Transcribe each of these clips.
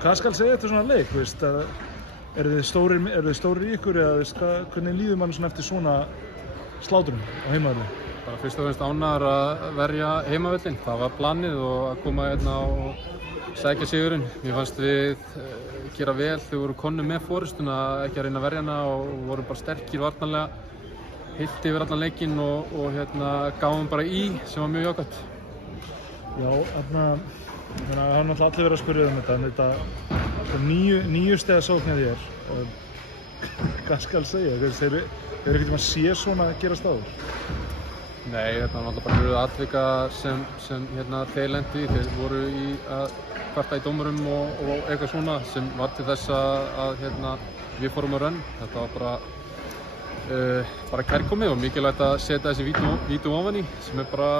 Hvað skal segja eftir svona leik, veist? Eru þið stórir í ykkur eða hvernig líður mann svona eftir svona slátrun á heimavelli? Bara fyrst og fremst ánægður að verja heimavöllin. Það var planið og að koma hérna og sækja sigurinn. Mér fannst við gera vel þegar við vorum komnir með forystuna, ekki að reyna að verja hana og vorum bara sterkir varnarlega. Heilt yfir allan leikinn og gáðum bara í sem var mjög jákvætt. Já, það hafa náttúrulega allir verið að spyrja þetta. 9 stiga sókn hjá þér. Hvað skal segja? Þeir ekkert tíma að sé svona að gerast áður? Nei, þetta var náttúrulega bara atvika sem þeir lentu í. Þeir voru í að kvarta í dómurum og eitthvað svona sem var til þess að við fórum að rönn. Þetta var bara kærkomið og mikilvægt að setja þessi vítu ofan í sem bara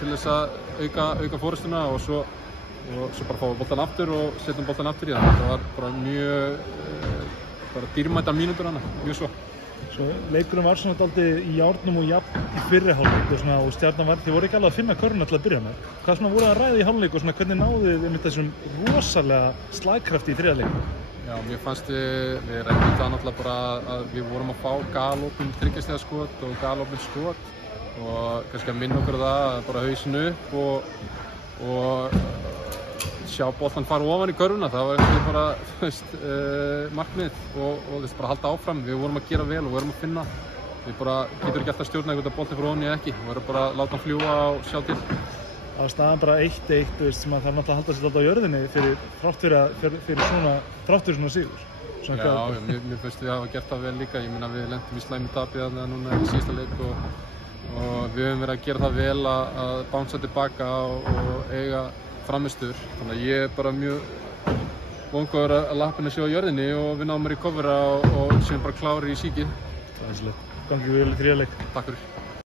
til þess að auka forystuna og svo bara fá boltan aftur og setjum boltan aftur í það. Þetta var bara mjög dýrmætar mínútur hana, mjög svo. Svo leikurinn var svona dálítið í járnum og jafn í fyrri hálfleik og Stjarnan var, þið voru ekki alveg að finna körfuna til að byrja með. Hvað svona voru að ræða í hálfleik og hvernig náðuð þið með þessum rosalega slagkrafti í þriðja leik? Já, mér fannst við ræddum það náttúrulega bara að við vorum að fá galopin 3 stiga skot og galopin skot og kannski að minna okkur það bara hausinn upp og sjá boltan fara ofan í körfuna. Það var ekki bara markmið og bara halda áfram. Við vorum að gera vel og vorum að finna. Við bara getur ekki alltaf stjórnað hvort að boltin fyrir ofan eða ekki. Við vorum bara að láta hann fljúga og sjá til. Það var staðan bara 1-1, sem að það náttúrulega halda sér alltaf á jörðinni þrátt fyrir svona sigur. Já, mér finnst við hafa gert það vel líka. Ég meina við lentum í slæmu tapi þarna núna í síðasta leik og við höfum verið að gera það vel að bánsa tilbaka og eiga framistur. Þannig að ég er bara mjög vongóður að lappina sé á jörðinni og við náum að recovera og séum bara klárir í síkið. Það er svolítið. Gangi vel í þriðja leik. Takk fyrir.